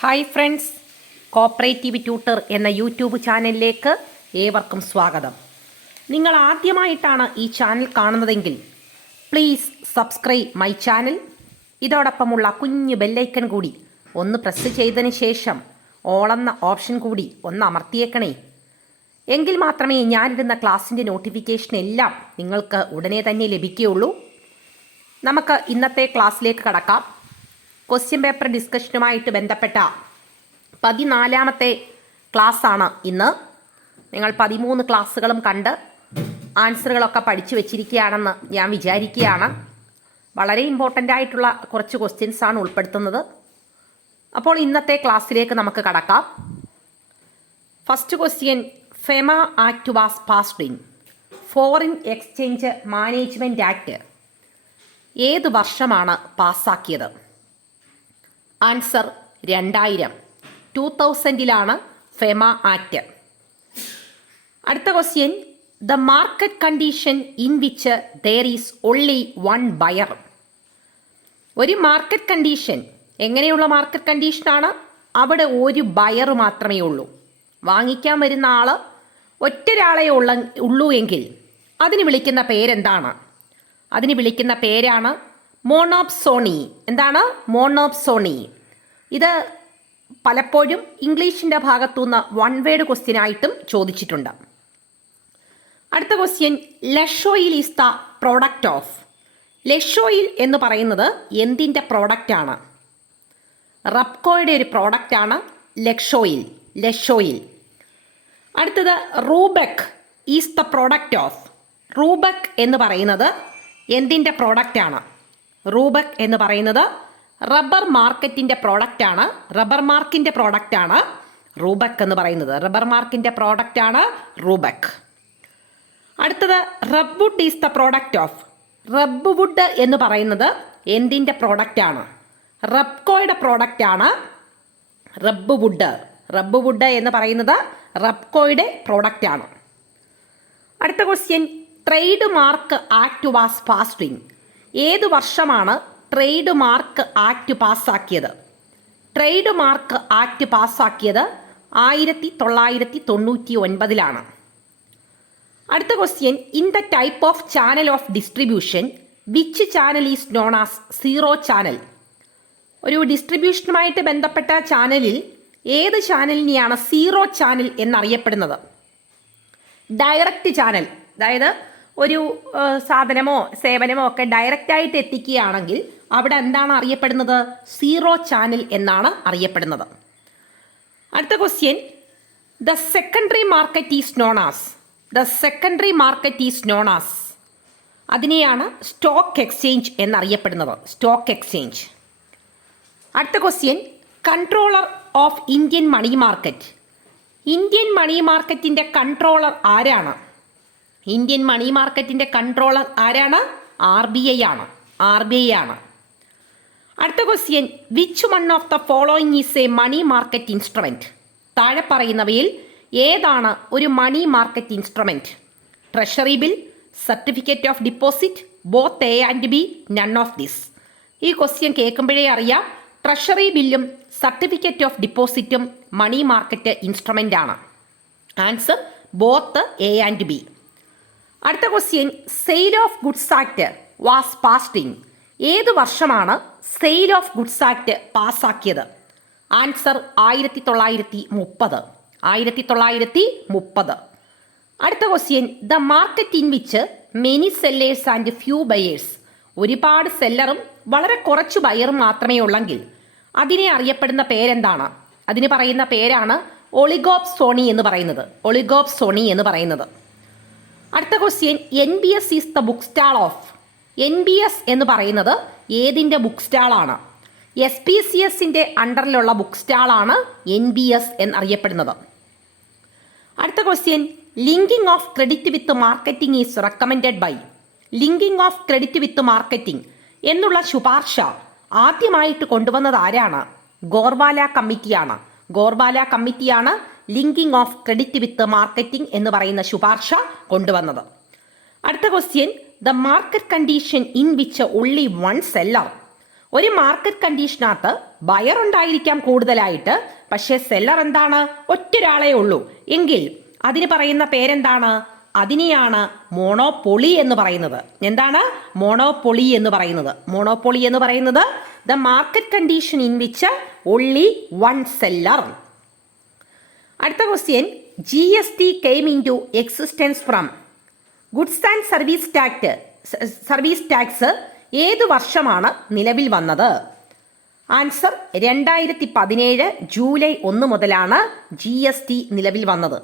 Hi friends, cooperative tutor എന്ന YouTube ചാനലിലേക്ക് ഏവർക്കും സ്വാഗതം. നിങ്ങൾ ആദ്യമായിട്ടാണ് ഈ ചാനൽ കാണുന്നതെങ്കിൽ പ്ലീസ് സബ്സ്ക്രൈബ് മൈ ചാനൽ. ഇതോടൊപ്പമുള്ള കുഞ്ഞു ബെല്ലൈക്കൺ കൂടി ഒന്ന് പ്രസ് ചെയ്തതിന് ശേഷം ഓൾ എന്ന ഓപ്ഷൻ കൂടി ഒന്ന് അമർത്തിയേക്കണേ. എങ്കിൽ മാത്രമേ ഞാനിടുന്ന ക്ലാസ്സിൻ്റെ നോട്ടിഫിക്കേഷൻ എല്ലാം നിങ്ങൾക്ക് ഉടനെ തന്നെ ലഭിക്കുകയുള്ളൂ. നമുക്ക് ഇന്നത്തെ ക്ലാസ്സിലേക്ക് കടക്കാം. ക്വസ്റ്റ്യൻ പേപ്പർ ഡിസ്കഷനുമായിട്ട് ബന്ധപ്പെട്ട 14ാമത്തെ ക്ലാസ്സാണ് ഇന്ന്. നിങ്ങൾ 13 ക്ലാസ്സുകളും കണ്ട് ആൻസറുകളൊക്കെ പഠിച്ചു വെച്ചിരിക്കുകയാണെന്ന് ഞാൻ വിചാരിക്കുകയാണ്. വളരെ ഇമ്പോർട്ടൻ്റ് ആയിട്ടുള്ള കുറച്ച് ക്വസ്റ്റ്യൻസാണ് ഉൾപ്പെടുത്തുന്നത്. അപ്പോൾ ഇന്നത്തെ ക്ലാസ്സിലേക്ക് നമുക്ക് കടക്കാം. First question, FEMA act was passed in. Foreign exchange management act ഏത് വർഷമാണ് പാസ്സാക്കിയത്? Answer 2000 FEMA act. അടുത്ത question, the market condition in which there is only one buyer. ഒരു മാർക്കറ്റ് കണ്ടീഷൻ എങ്ങനെയുള്ള മാർക്കറ്റ് കണ്ടീഷനാണ്? അവിടെ ഒരു ബയർ മാത്രമേ ഉള്ളൂ. വാങ്ങിക്കാൻ വരുന്ന ആൾ ഒറ്റൊരാളെ ഉള്ളൂ എങ്കിൽ അതിന് വിളിക്കുന്ന പേരെന്താണ്? അതിന് വിളിക്കുന്ന പേരാണ് മോണോപ്സോണി. എന്താണ്? മോണോപ്സോണി. ഇത് പലപ്പോഴും ഇംഗ്ലീഷിൻ്റെ ഭാഗത്തുനിന്ന് വൺ വേർഡ് ക്വസ്റ്റ്യനായിട്ടും ചോദിച്ചിട്ടുണ്ട്. അടുത്ത question, Lush oil is the product of. Lush oil എന്ന് പറയുന്നത് എന്തിൻ്റെ പ്രോഡക്റ്റാണ്? റബ്കോയുടെ ഒരു പ്രോഡക്റ്റാണ് ലഷ് ഓയിൽ. Lush oil. അടുത്തത്, റൂബെക് ഈസ് ദ പ്രോഡക്റ്റ് ഓഫ്. റൂബെക് എന്ന് പറയുന്നത് എന്തിൻ്റെ പ്രോഡക്റ്റാണ്? റൂബെക് എന്ന് പറയുന്നത് റബ്ബർ മാർക്കറ്റിൻ്റെ പ്രോഡക്റ്റാണ്. റബ്ബർ മാർക്കിൻ്റെ പ്രോഡക്റ്റാണ് റൂബെക് എന്ന് പറയുന്നത്. റബ്ബർ മാർക്കിൻ്റെ പ്രോഡക്റ്റാണ് റൂബെക്. അടുത്തത്, റബ്വുഡ് ഈസ് ദ പ്രോഡക്റ്റ് ഓഫ്. റബ്വുഡ് എന്ന് പറയുന്നത് എന്തിൻ്റെ പ്രോഡക്റ്റാണ്? റബ്കോയുടെ പ്രോഡക്റ്റാണ് റബ്വുഡ്. റബ്വുഡ് എന്ന് പറയുന്നത് റബ്കോയുടെ പ്രോഡക്റ്റാണ്. അടുത്ത question, trade mark act was passed in. ഏത് വർഷമാണ് ട്രേഡ് മാർക്ക് ആക്ട് പാസ്സാക്കിയത്? ട്രേഡ് മാർക്ക് ആക്ട് പാസ്സാക്കിയത് 1999. അടുത്ത question, in the type of channel of distribution which channel is known as zero channel. ഒരു ഡിസ്ട്രിബ്യൂഷനുമായിട്ട് ബന്ധപ്പെട്ട ചാനലിൽ ഏത് ചാനലിനെയാണ് സീറോ ചാനൽ എന്നറിയപ്പെടുന്നത്? Direct channel. അതായത് ഒരു സാധനമോ സേവനമോ ഒക്കെ ഡയറക്റ്റായിട്ട് എത്തിക്കുകയാണെങ്കിൽ അവിടെ എന്താണ് അറിയപ്പെടുന്നത്? സീറോ ചാനൽ എന്നാണ് അറിയപ്പെടുന്നത്. അടുത്ത question, the secondary market is known as. The secondary market is known as. അതിനെയാണ് സ്റ്റോക്ക് എക്സ്ചേഞ്ച് എന്നറിയപ്പെടുന്നത്. Stock exchange. അടുത്ത question, controller of Indian money market. Indian money മാർക്കറ്റിൻ്റെ കൺട്രോളർ ആരാണ്? ഇന്ത്യൻ മണി മാർക്കറ്റിൻ്റെ കൺട്രോളർ ആരാണ്? RBI ആണ്. RBI ആണ്. അടുത്ത question, which one of the following is a money market instrument. താഴെ പറയുന്നവയിൽ ഏതാണ് ഒരു money market instrument? Treasury bill, certificate of deposit, both A and B, none of this. ഈ ക്വസ്റ്റ്യൻ കേൾക്കുമ്പോഴേ അറിയാം ട്രഷറി ബില്ലും സർട്ടിഫിക്കറ്റ് ഓഫ് ഡിപ്പോസിറ്റും മണി മാർക്കറ്റ് ഇൻസ്ട്രുമെൻ്റ് ആണ്. Answer both A and B. അടുത്ത question, sale of goods act was passed in. ഏത് വർഷമാണ് sale of goods act പാസ്സാക്കിയത്? ആൻസർ 1930. 1930. അടുത്ത question, the market in which many sellers and few buyers. ഒരുപാട് സെല്ലറും വളരെ കുറച്ച് ബയറും മാത്രമേ ഉള്ളെങ്കിൽ അതിനെ അറിയപ്പെടുന്ന പേരെന്താണ്? അതിന് പറയുന്ന പേരാണ് ഒളിഗോപ്സോണി എന്ന് പറയുന്നത്. ഒളിഗോപ്സോണി എന്ന് പറയുന്നത്. അടുത്ത question, NBS is the book stall of. NBS എന്ന് പറയുന്നത് ഏതിൻ്റെ ബുക്ക് സ്റ്റാളാണ്? SPCSൻ്റെ അണ്ടറിലുള്ള ബുക്ക് സ്റ്റാളാണ് NBS എന്നറിയപ്പെടുന്നത്. അടുത്ത question, linking of credit with marketing is recommended by. Linking of credit with marketing എന്നുള്ള ശുപാർശ ആദ്യമായിട്ട് കൊണ്ടുവന്നത് ആരാണ്? ഗോർവാല കമ്മിറ്റിയാണ്. ഗോർവാല കമ്മിറ്റിയാണ് linking of credit with marketing എന്ന് പറയുന്ന ശുപാർശ കൊണ്ടുവന്നത്. അടുത്ത question, the market condition in which only one seller. ഒരു മാർക്കറ്റ് കണ്ടീഷനകത്ത് ബയർ ഉണ്ടായിരിക്കാം കൂടുതലായിട്ട്, പക്ഷേ സെല്ലർ എന്താണ്, ഒറ്റൊരാളേ ഉള്ളൂ എങ്കിൽ അതിന് പറയുന്ന പേരെന്താണ്? അതിനെയാണ് മോണോപ്പൊളി എന്ന് പറയുന്നത്. എന്താണ് മോണോപ്പൊളി എന്ന് പറയുന്നത്? മോണോപ്പൊളി എന്ന് പറയുന്നത് the market condition in which only one seller. അടുത്ത question, GST came into existence from goods and service tax ഏത് വർഷമാണ് നിലവിൽ വന്നത്? ആൻസർ 2017 ജൂലൈ 1 മുതലാണ് GST നിലവിൽ വന്നത്.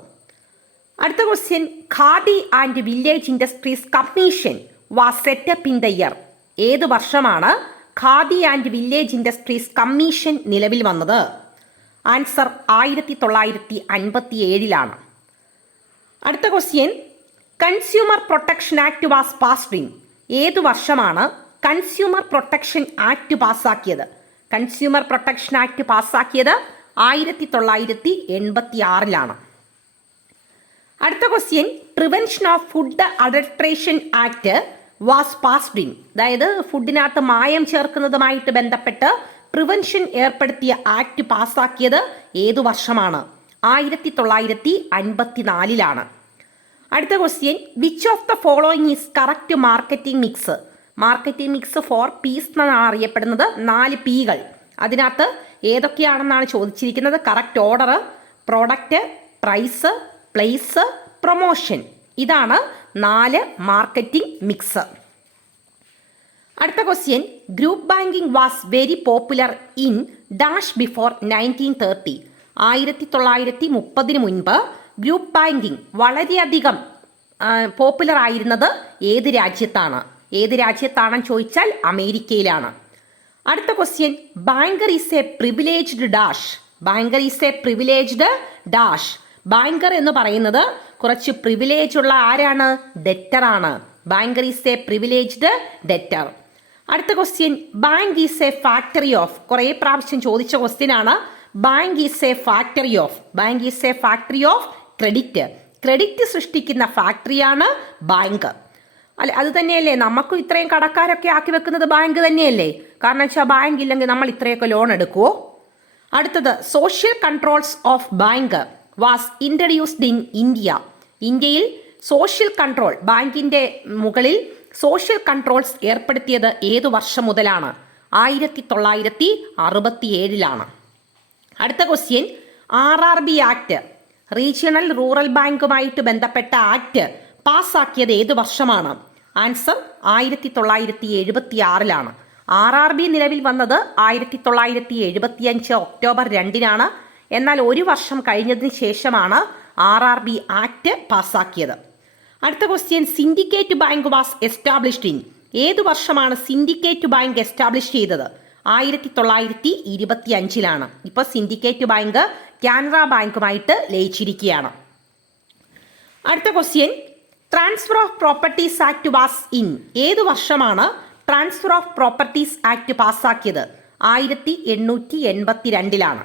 അടുത്ത question, Khadi and village industries commission was set up in the year. ഏത് വർഷമാണ് Khadi and village industries commission നിലവിൽ വന്നത്? ആൻസർ 1957. അടുത്ത question, consumer protection act was passed in. ഏത് വർഷമാണ് കൺസ്യൂമർ പ്രൊട്ടക്ഷൻ ആക്ട് പാസ്സാക്കിയത്? കൺസ്യൂമർ പ്രൊട്ടക്ഷൻ ആക്ട് പാസ്സാക്കിയത് 1986. അടുത്ത question, prevention of food adulteration act was passed in. അതായത് ഫുഡിനകത്ത് മായം ചേർക്കുന്നതുമായിട്ട് ബന്ധപ്പെട്ട് പ്രിവെൻഷൻ ഏർപ്പെടുത്തിയ ആക്ട് പാസ്സാക്കിയത് ഏതു വർഷമാണ്? 1954. അടുത്ത question, which of the following is correct marketing mix? Marketing mix 4 P's എന്നാണ് അറിയപ്പെടുന്നത്. 4 Pകൾ. അതിനകത്ത് ഏതൊക്കെയാണെന്നാണ് ചോദിച്ചിരിക്കുന്നത്. Correct order, product, price, place, promotion. ഇതാണ് 4 മാർക്കറ്റിംഗ് മിക്സ്. അടുത്ത question, group banking was very popular in dash before 1930. 1930 മുൻപ് ഗ്രൂപ്പ് ബാങ്കിങ് വളരെയധികം പോപ്പുലർ ആയിരുന്നത് ഏത് രാജ്യത്താണ്? ഏത് രാജ്യത്താണെന്ന് ചോദിച്ചാൽ അമേരിക്കയിലാണ്. അടുത്ത question, banker is a privileged dash. Banker is a privileged dash. Banker എന്ന് പറയുന്നത് കുറച്ച് പ്രിവിലേജ് ഉള്ള ആരാണ്? ഡെറ്റർ ആണ്. Banker is a privileged debtor. അടുത്ത question, bank is a factory of. കുറേ പ്രാവശ്യം ചോദിച്ച ക്വസ്റ്റ്യൻ ആണ്. Bank is a factory of. Bank is a factory of credit. Credit സൃഷ്ടിക്കുന്ന ഫാക്ടറിയാണ് ബാങ്ക്. അല്ലെ, അത് തന്നെയല്ലേ നമുക്കും ഇത്രയും കടക്കാരൊക്കെ ആക്കി വെക്കുന്നത് ബാങ്ക് തന്നെയല്ലേ? കാരണം വെച്ചാൽ ബാങ്ക് ഇല്ലെങ്കിൽ നമ്മൾ ഇത്രയൊക്കെ ലോൺ എടുക്കുമോ? അടുത്തത്, social controls of bank was introduced in India. ഇന്ത്യയിൽ സോഷ്യൽ കൺട്രോൾ, ബാങ്കിന്റെ മുകളിൽ സോഷ്യൽ കൺട്രോൾസ് ഏർപ്പെടുത്തിയത് ഏതു വർഷം മുതലാണ്? 1967. അടുത്ത question, RRB act, regional rural ബാങ്കുമായിട്ട് ബന്ധപ്പെട്ട ആക്ട് പാസ്സാക്കിയത് ഏതു വർഷമാണ്? ആൻസർ 1976. RRB നിലവിൽ വന്നത് 1975 ഒക്ടോബർ 2 എന്നാൽ ഒരു വർഷം കഴിഞ്ഞതിന് ശേഷമാണ് RRB ആക്ട് പാസ്സാക്കിയത്. അടുത്ത question, syndicate bank was established in. ഏതു വർഷമാണ് സിൻഡിക്കേറ്റ് ബാങ്ക് എസ്റ്റാബ്ലിഷ് ചെയ്തത്? 1925. ഇപ്പോൾ സിൻഡിക്കേറ്റ് ബാങ്ക് കാനറ ബാങ്കുമായിട്ട് ലയിച്ചിരിക്കുകയാണ്. അടുത്ത question, transfer of properties act was in. ഏതു വർഷമാണ് ട്രാൻസ്ഫർ ഓഫ് പ്രോപ്പർട്ടീസ് ആക്ട് പാസ്സാക്കിയത്? 1882.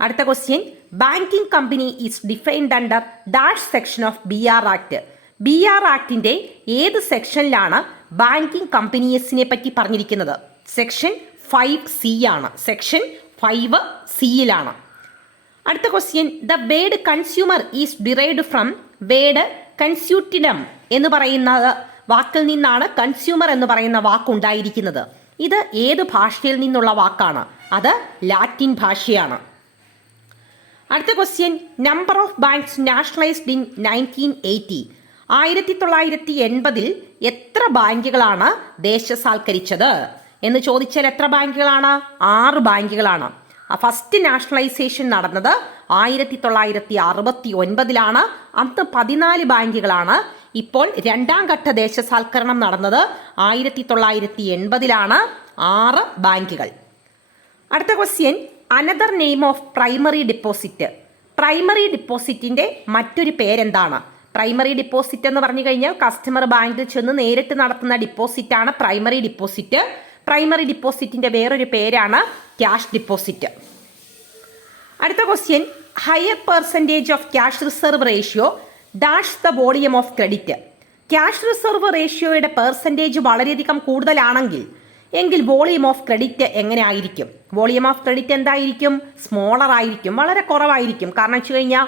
അടുത്ത question, banking company is defined under dash section of BR act. BR ആക്ടിന്റെ ഏത് സെക്ഷനിലാണ് ബാങ്കിങ് കമ്പനീസിനെ പറ്റി പറഞ്ഞിരിക്കുന്നത്? സെക്ഷൻ 5C ആണ്. സെക്ഷൻ 5Cയിലാണ്. അടുത്ത question, the word consumer is derived from word കൺസ്യൂട്ടിനം എന്ന് പറയുന്ന വാക്കിൽ നിന്നാണ് കൺസ്യൂമർ എന്ന് പറയുന്ന വാക്കുണ്ടായിരിക്കുന്നത്. ഇത് ഏത് ഭാഷയിൽ നിന്നുള്ള വാക്കാണ്? അത് ലാറ്റിൻ ഭാഷയാണ്. അടുത്ത question, number of banks nationalised in 1980. 1980 എത്ര ബാങ്കുകളാണ് ദേശസാൽക്കരിച്ചത് എന്ന് ചോദിച്ചാൽ എത്ര ബാങ്കുകളാണ്? 6 ബാങ്കുകളാണ്. ഫസ്റ്റ് നാഷണലൈസേഷൻ നടന്നത് 1969. അന്ന് 14 ബാങ്കുകളാണ്. ഇപ്പോൾ രണ്ടാം ഘട്ട ദേശസാൽക്കരണം നടന്നത് 1980. 6 ബാങ്കുകൾ. അടുത്ത question, another name of primary deposit. Primary ഡിപ്പോസിറ്റിന്റെ മറ്റൊരു പേരെന്താണ്? പ്രൈമറി ഡിപ്പോസിറ്റ് എന്ന് പറഞ്ഞു കഴിഞ്ഞാൽ കസ്റ്റമർ ബാങ്കിൽ ചെന്ന് നേരിട്ട് നടത്തുന്ന ഡിപ്പോസിറ്റ് ആണ് പ്രൈമറി ഡിപ്പോസിറ്റ്. പ്രൈമറി ഡിപ്പോസിറ്റിന്റെ വേറൊരു പേരാണ് ക്യാഷ് ഡിപ്പോസിറ്റ്. അടുത്ത question, higher percentage of cash reserve ratio dash the volume of credit. Cash reserve റേഷ്യോയുടെ പെർസെൻറ്റേജ് വളരെയധികം കൂടുതലാണെങ്കിൽ എങ്കിൽ വോളിയം ഓഫ് ക്രെഡിറ്റ് എങ്ങനെ ആയിരിക്കും? വോളിയം ഓഫ് ക്രെഡിറ്റ് എന്തായിരിക്കും? സ്മോളർ ആയിരിക്കും, വളരെ കുറവായിരിക്കും. കാരണം വെച്ച് കഴിഞ്ഞാൽ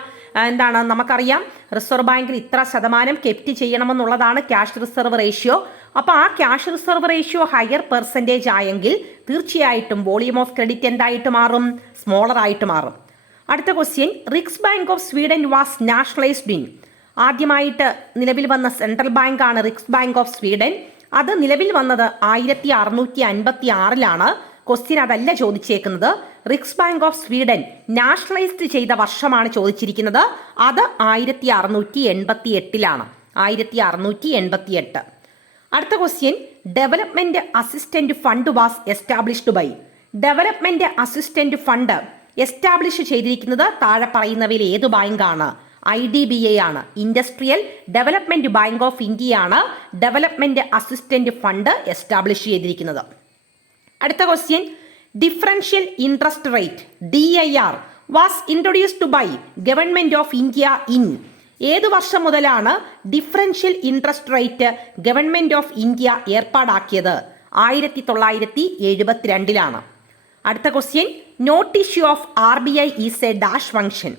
എന്താണ്, നമുക്കറിയാം റിസർവ് ബാങ്കിൽ ഇത്ര ശതമാനം കെപ്റ്റ് ചെയ്യണമെന്നുള്ളതാണ് ക്യാഷ് റിസർവ് റേഷ്യോ. അപ്പോൾ ആ cash reserve ratio higher percentage ആയെങ്കിൽ തീർച്ചയായിട്ടും വോളിയം ഓഫ് ക്രെഡിറ്റ് എന്തായിട്ട് മാറും? സ്മോളർ ആയിട്ട് മാറും. അടുത്ത question, Riks bank of Sweden was nationalised in. ആദ്യമായിട്ട് നിലവിൽ വന്ന സെൻട്രൽ ബാങ്ക് ആണ് റിക്സ് ബാങ്ക് ഓഫ് സ്വീഡൻ. അത് നിലവിൽ വന്നത് 1656 ക്വസ്റ്റ്യൻ അതല്ല ചോദിച്ചേക്കുന്നത്. Riks bank of Sweden nationalised ചെയ്ത വർഷമാണ് ചോദിച്ചിരിക്കുന്നത്. അത് 1688. 1688. അടുത്ത question, development assistant fund was established by. Development assistant fund establish ചെയ്തിരിക്കുന്നത് താഴെ പറയുന്നവയിൽ ഏത് ബാങ്കാണ്? IDBI ആണ്. Industrial development bank of India ആണ് ഡെവലപ്മെന്റ് അസിസ്റ്റന്റ് ഫണ്ട് എസ്റ്റാബ്ലിഷ് ചെയ്തിരിക്കുന്നത്. അടുത്ത question, differential interest rate DIR was introduced by government of India in. ഏത് വർഷം മുതലാണ് differential interest rate government of India ഏർപ്പാടാക്കിയത്? 1972. അടുത്ത question, note issue of RBI is a dash function.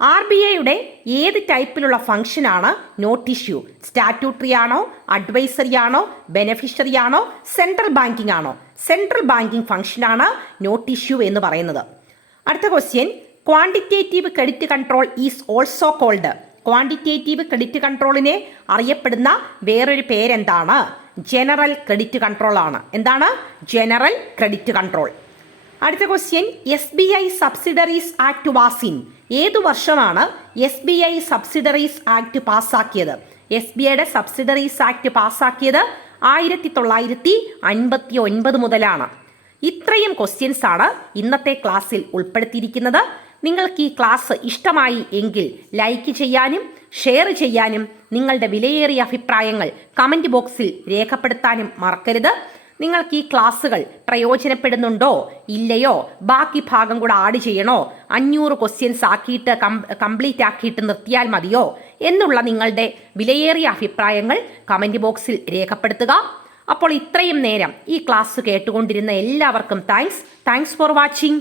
RBIയുടെ ഏത് ടൈപ്പിലുള്ള ഫംഗ്ഷനാണ് നോട്ട് ഇഷ്യൂ? സ്റ്റാറ്റ്യൂട്ടറി ആണോ, അഡ്വൈസറി ആണോ, ബെനഫിഷ്യറി ആണോ, സെൻട്രൽ ബാങ്കിങ് ആണോ? സെൻട്രൽ ബാങ്കിങ് ഫംഗ്ഷനാണ് നോട്ട് ഇഷ്യൂ എന്ന് പറയുന്നത്. അടുത്ത question, quantitative credit control is also called. Quantitative credit കൺട്രോളിനെ അറിയപ്പെടുന്ന വേറൊരു പേരെന്താണ്? ജനറൽ ക്രെഡിറ്റ് കൺട്രോൾ ആണ്. എന്താണ്? General credit control. അടുത്ത question, SBI subsidiaries act was in. ഏതു വർഷമാണ് SBI സബ്സിഡറീസ് ആക്ട് പാസ്സാക്കിയത്? SBIയുടെ സബ്സിഡറീസ് ആക്ട് പാസ്സാക്കിയത് 1959 മുതലാണ്. ഇത്രയും ക്വസ്റ്റ്യൻസ് ആണ് ഇന്നത്തെ ക്ലാസ്സിൽ ഉൾപ്പെടുത്തിയിരിക്കുന്നത്. നിങ്ങൾക്ക് ഈ ക്ലാസ് ഇഷ്ടമായി എങ്കിൽ ലൈക്ക് ചെയ്യാനും ഷെയർ ചെയ്യാനും നിങ്ങളുടെ വിലയേറിയ അഭിപ്രായങ്ങൾ കമൻറ്റ് ബോക്സിൽ രേഖപ്പെടുത്താനും മറക്കരുത്. നിങ്ങൾക്ക് ഈ ക്ലാസ്സുകൾ പ്രയോജനപ്പെടുന്നുണ്ടോ ഇല്ലയോ, ബാക്കി ഭാഗം കൂടെ ആഡ് ചെയ്യണോ, 500 ക്വസ്റ്റ്യൻസ് ആക്കിയിട്ട് കംപ്ലീറ്റ് ആക്കിയിട്ട് നിർത്തിയാൽ മതിയോ എന്നുള്ള നിങ്ങളുടെ വിലയേറിയ അഭിപ്രായങ്ങൾ കമൻറ്റ് ബോക്സിൽ രേഖപ്പെടുത്തുക. അപ്പോൾ ഇത്രയും നേരം ഈ ക്ലാസ് കേട്ടുകൊണ്ടിരുന്ന എല്ലാവർക്കും താങ്ക്സ് ഫോർ വാച്ചിങ്.